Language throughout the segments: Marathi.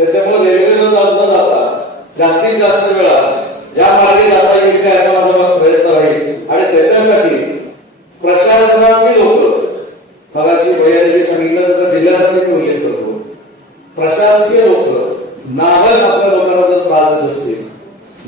त्याच्यामुळे रेल्वेनं न जाता जास्तीत जास्त वेळा या मार्गे जाता येईल का याचा माझा प्रयत्न राहील. आणि त्याच्यासाठी प्रशासनातील लोक, मगाशी भैयाने जे सांगितलं त्याचा जिल्ह्यासाठी उल्लेख करतो, प्रशासकीय लोक नाहक आपल्या लोकांना जर त्रास देत असतील,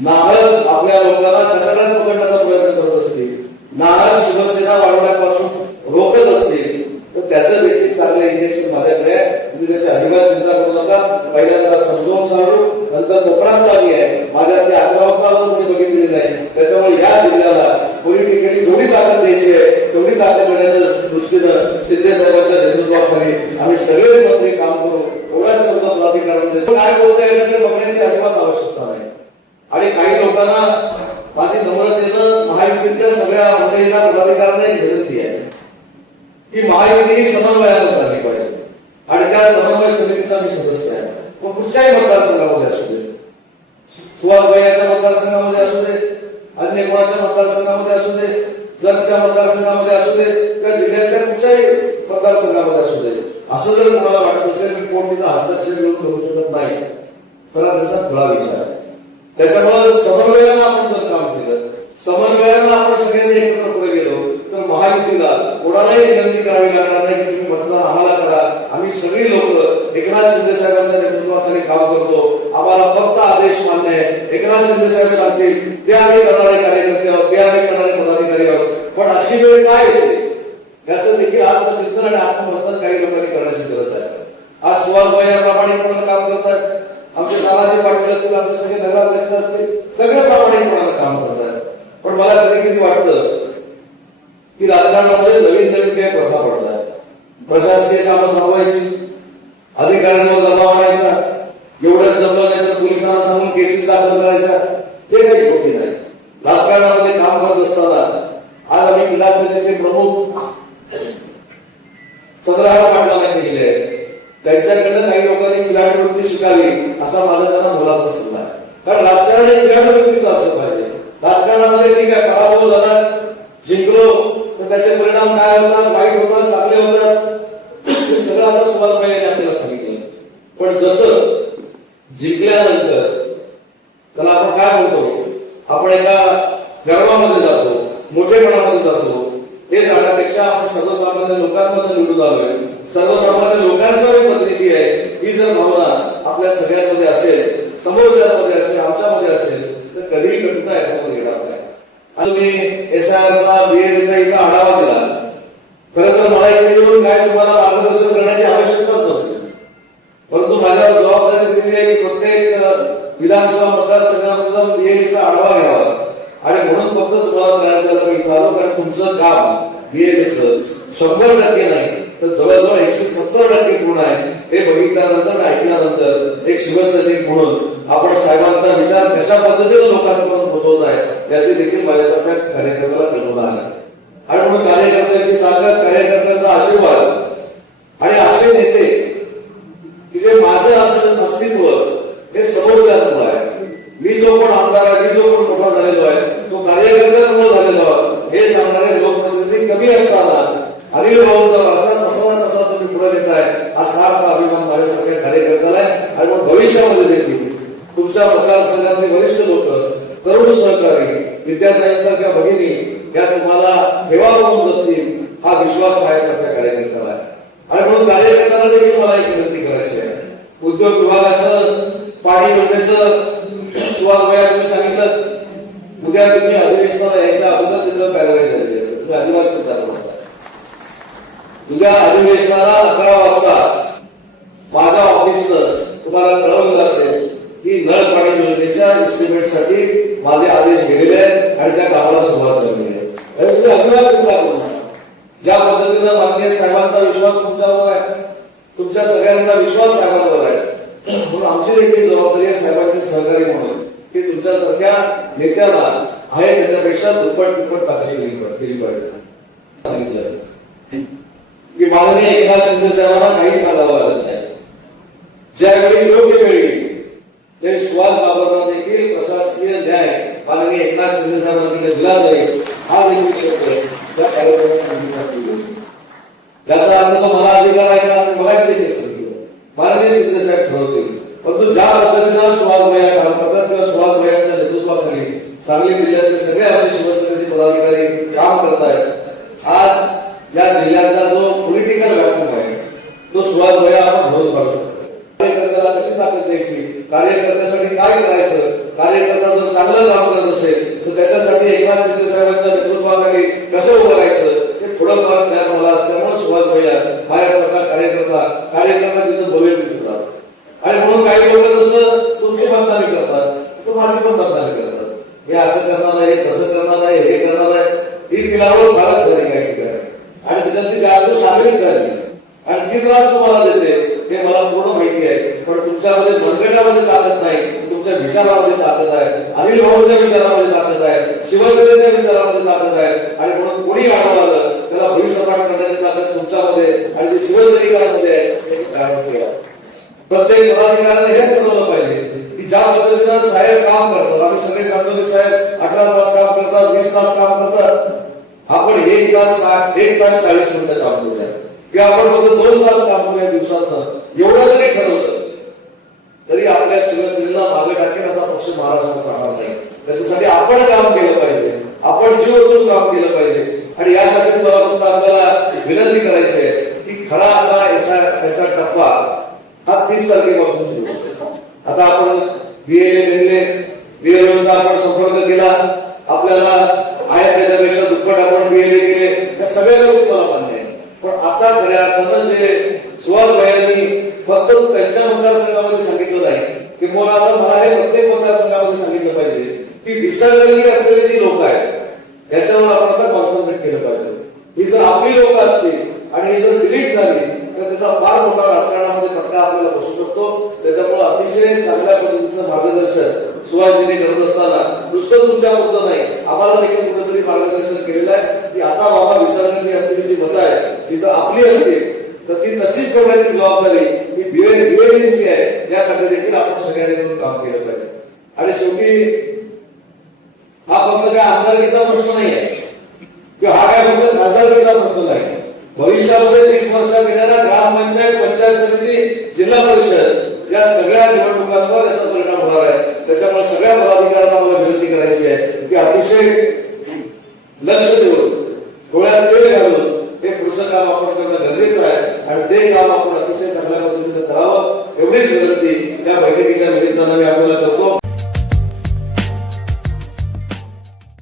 नाहक आपल्या लोकांना कचऱ्यात पकडण्याचा प्रयत्न करत असतील, नाहक शिवसेना वाढवण्यापासून रोखत असतील, तर त्याचं देखील चांगलं इंजेक्शन माझ्याकडे आहे. तुम्ही त्याची अजिबात चिंता करू नका. पहिल्यांदा समजावून सांगू, नंतर कोकणात लागली आहे. माझ्याकडे 11 कोणी बघितलेली नाही. त्याच्यामुळे या जिल्ह्याला पॉलिटिकली जेवढी ताकद द्यायची आहे तेवढी ताकद देण्याच्या दृष्टीनं शिंदे साहेबांच्या नेतृत्वाखाली आम्ही सगळेच मंत्री काम करू. एवढ्याच शब्द पदाधिकाऱ्यांना देतो. काय बोलता येईल ते बघण्याची अजिबात आवश्यकता नाही. आणि काही लोकांना माझी नम्रतेनं महायुतीतल्या सगळ्या मंडळींना पदाधिकाऱ्यांना एक विनंती आहे की महायुती ही समन्वयानं झाली पाहिजे. आणि त्या समन्वय समितीचा मी सदस्य आहे. मग कुठच्याही मतदारसंघामध्ये असू दे, सुहासभाईच्या मतदारसंघामध्ये असू दे, अन्य कोणाच्या मतदारसंघामध्ये असू दे, जगच्या मतदारसंघामध्ये असू दे, किंवा जिल्ह्यातल्या कुठच्याही मतदारसंघामध्ये असू दे, असं जर तुम्हाला वाटत असेल की कोण तिथं हस्तक्षेप घेऊन करू शकत नाही, तर त्यांचा खुला विचार आहे. त्याच्यामुळे समन्वयानं आपण जर काम केलं, समन्वयानं आपण सगळ्यांनी एकत्र पुढे गेलो, तर महायुतीला कोणालाही विनंती करावी लागणार नाही की तुम्ही मतदान आम्हाला करा. आम्ही सगळी लोक एकनाथ शिंदे साहेबांच्या नेतृत्वाखाली काम करतो. आम्हाला फक्त आदेश मान्य आहे. एकनाथ शिंदे साहेब सांगतील ते आम्ही करणारे कार्यकर्ते आहोत, ते आम्ही करणारे पदाधिकारी आहोत. पण अशी वेळ काय येते याचं देखील आत्मचिंतन आणि आत्ममंथन काही लोकांनी करण्याची गरज आहे. आज सुहासभाई प्रामाणिकपणे काम करतात. आमचे नानाजी पाटील असतील, आमचे सगळे नगराध्यक्ष असतील, सगळे प्रामाणिकपणे काम करतात. पण मला कधी कधी वाटतं की राजकारणामध्ये नवीन नवीन काही प्रथा पडतात. प्रशासकीय कामं थांबवायची, अधिकाऱ्यांवर दबाव आणायचा, एवढंच जमलं नाही तर पोलिसांना सांगून केसेस दाखल करायच्या, हे काही योग्य नाही. राजकारणामध्ये काम करत असताना आज आम्ही क्रीडा समितीचे प्रमुख चंद्रहार पाटलांना केलेले आहेत. त्यांच्याकडनं काही लोकांनी क्रीडावृत्ती शिकावी असा माझा त्यांना मुलाचा सल्ला आहे. कारण राजकारण हे क्रीडावृत्तीचं असलं पाहिजे. राजकारणामध्ये ठीक आहे, पराभव झाला, जिंकलो तर त्याचे परिणाम काय होतात, वाईट होतात, चांगले होतात, हे सगळं आता सुहासभाईंनी आपल्याला सांगितलं. पण जसं जिंकल्यानंतर त्याला आपण काय म्हणतो, आपण एका गर्वामध्ये जातो, मोठेपणामध्ये जातो. हे जाण्यापेक्षा आपण सर्वसामान्य लोकांमध्ये निवडून आलोय, सर्वसामान्य लोकांचा प्रतिनिधी आहे, ही जर भावना आपल्या सगळ्यांमध्ये असेल, समोरच्यामध्ये असेल, आमच्यामध्ये असेल, तर कधीही कठीण याच्यामध्ये येणार नाही. तुम्ही एसआयआरचा बीएडचा इथं आढावा दिला. खरं तर मला इथे येऊन काय तुम्हाला मार्गदर्शन करण्याची आवश्यकताच नव्हती. परंतु माझ्यावर जबाबदारी दिली आहे की प्रत्येक विधानसभा मतदारसंघामध्ये जाऊन बीएडचा आढावा घ्यावा. आणि म्हणून फक्त तुम्हाला तयार झालं इथं आलो, कारण तुमचं काम बीएडचं 100% नाही तर जवळजवळ 170% पूर्ण आहे. हे बघितल्यानंतर ऐकल्यानंतर एक शिवसैनिक म्हणून आपण साहेबांचा विचार कशा पद्धतीने लोकांपर्यंत पोहोचवत आहे याचे देखील माझ्यासारख्या कार्यकर्त्याला कल्पना आहे. आणि म्हणून कार्यकर्त्याची ताकद, कार्यकर्त्यांचा आशीर्वाद आणि असे नेते की जे माझं असं अस्तित्व हे समोरच्यामुळे आहे. मी जो कोण आमदार आहे, मी जो कोण मोठा झालेलो आहे, तो कार्यकर्त्यांमुळे झालेलो आहे हे सांगणारे लोकप्रतिनिधी कमी असताना अनिल भाऊचा असा कसा तुम्ही पुढे नेताय हा सार्थ अभिमान माझ्यासारख्या कार्यकर्त्याला आहे. आणि मग भविष्यामध्ये देखील तुमच्या मतदारसंघातले वरिष्ठ लोक, तरुण सहकारी, विद्यार्थ्यांसारख्या भगिनी या तुम्हाला ठेवा म्हणून जातील हा विश्वास माझ्यासारख्या कार्यकर्त्याला आहे. आणि म्हणून कार्यकर्त्यांना देखील मला एक विनंती करायची आहे. उद्योग विभागाचं पाणी योजनेचं सुहासभाई तुम्ही सांगितलं, उद्या तुम्ही अधिवेशनाला यायच्या अगोदर तिथं कारवाई झाली आहे. तुम्ही अजिबात चिंता करू नका. उद्या अधिवेशनाला 11 वाजता माझ्या ऑफिसनं तुम्हाला कळवलं जाते की नळ पाणी योजनेच्या एस्टिमेटसाठी माझे आदेश गेलेले आहेत आणि त्या कामाला सुरुवात झालेली आहे. तुम्ही अजिबात चिंता करू नका. ज्या पद्धतीनं माननीय साहेबांचा विश्वास तुमच्यावर आहे, तुमच्या सगळ्यांचा विश्वास साहेबांवर आहे, म्हणून आमची देखील जबाबदारी आहे साहेबांची सहकारी म्हणून की तुमच्यासारख्या नेत्याला आहे त्याच्यापेक्षा दुप्पट तिप्पट टाकली केली पाहिजे. सांगितलं की माननीय एकनाथ शिंदे साहेबांना काही सांगावं लागत नाही. ज्यावेळी योग्य वेळी ते सुहास बाबरांना देखील प्रशासकीय न्याय माननीय एकनाथ शिंदे साहेबांकडे दिला जाईल हा देखील त्या कार्यक्रमात त्याचा अर्थ मला अधिकार आहे का बघायचे माननीय शिंदे साहेब ठरवतील. परंतु कार्यकर्त्यासाठी काय करायचं, कार्यकर्ता जर चांगलं काम करत असेल तर त्याच्यासाठी एकनाथ शिंदे साहेबांच्या नेतृत्वाखाली कसं उभं राहायचं हे थोडंफार ज्ञान मला असल्यामुळे सुभाष भैया माझ्यासारखा कार्यकर्ता जिथं बोलेल तिथं जातो. आणि म्हणून काही लोक जसं तुमची बदनामी करतात तर माझी पण बदनामी करतात. हे असं करणार आहे, तसं करणार आहे, हे करणार आहे. ही पिलावळ फारच झाली काही ठिकाणी आणि त्याच्यातली जास्त सागरीच झाली. आणखी त्रास तुम्हाला देते हे मला पूर्ण माहिती आहे. पण तुमच्यामध्ये मनगटामध्ये ताकद नाही, तुमच्या विचारामध्ये ताकद आहे, अनिल भाऊच्या विचारामध्ये ताकद आहे, शिवसेनेच्या विचारामध्ये ताकद आहे. आणि म्हणून कोणी आढळलं त्याला भुईसपाट करण्याची ताकद तुमच्यामध्ये आणि ती शिवसैनिकांमध्ये आहे. प्रत्येक पदाधिकाऱ्याने हेच ठरवलं पाहिजे की ज्या पद्धतीनं साहेब काम करतात, आम्ही सगळे सांगतो की साहेब 18 तास काम करतात, 20 तास काम करतात, आपण 1 तास 40 मिनिटं काम करूया किंवा आपण फक्त 2 तास काम करूया दिवसात, एवढं जरी ठरवलं तरी आपल्या शिवसेनेला मागे टाकेल असा पक्ष महाराष्ट्रात राहणार नाही. त्याच्यासाठी आपण काम केलं पाहिजे, आपण जीव ओतून काम केलं पाहिजे. आणि यासाठी मला फक्त आपल्याला विनंती करायची आहे की खरा आता याचा टप्पा हा 30 तारखेपासून सुरू होतो. आता आपण बीएलओचा आपण संपर्क केला, आपल्याला आहे त्याच्यापेक्षा दुप्पट आपण बीएलए केले, त्या सगळ्या गोष्टी मला मान्य आहे. पण आता खऱ्या अर्थानं जे सुहास भाईंनी फक्त त्यांच्या मतदारसंघामध्ये सांगितलं नाही की मला आता मला हे प्रत्येक मतदारसंघामध्ये सांगितलं पाहिजे की विसरलेली असलेली जी लोक आहेत याच्यावर आपण आता कॉन्सन्ट्रेट केलं पाहिजे. ही जर आपली लोक असतील आणि ही जर डिलीट झाली तर त्याचा फार मोठा राजकारणामध्ये फटका आपल्याला बसू शकतो. त्याच्यामुळे अतिशय चांगल्या पद्धतीचं मार्गदर्शन सुहासजींनी करत असताना नुसतं तुमच्याबद्दल नाही, आम्हाला देखील कुठेतरी मार्गदर्शन केलेलं आहे की आता बाबा विसरण्याची असलेली जी मतं आहे ती जर आपली असतील तर ती तशीच ठेवण्याची जबाबदारी ही बीएलएची आहे. यासाठी देखील आपण सगळ्यांनी मिळून काम केलं पाहिजे. आणि शेवटी हा फक्त काय आमदारकीचा प्रश्न नाही आहे किंवा हा काय फक्त खासदारकीचा प्रश्न नाही. भविष्यामध्ये 30 वर्षात येणाऱ्या ग्रामपंचायत, पंचायत समिती, जिल्हा परिषद या सगळ्या निवडणुकांवर याचा परिणाम होणार आहे. त्याच्यामुळे सगळ्या पदाधिकाऱ्यांना मला विनंती करायची आहे की अतिशय लक्ष देऊन डोळ्यात तेल घालून हे पुढचं काम आपण करणं गरजेचं आहे आणि ते काम आपण अतिशय चांगल्या पद्धतीने करावं एवढीच विनंती या बैठकीच्या निमित्तानं मी आपल्याला करतो.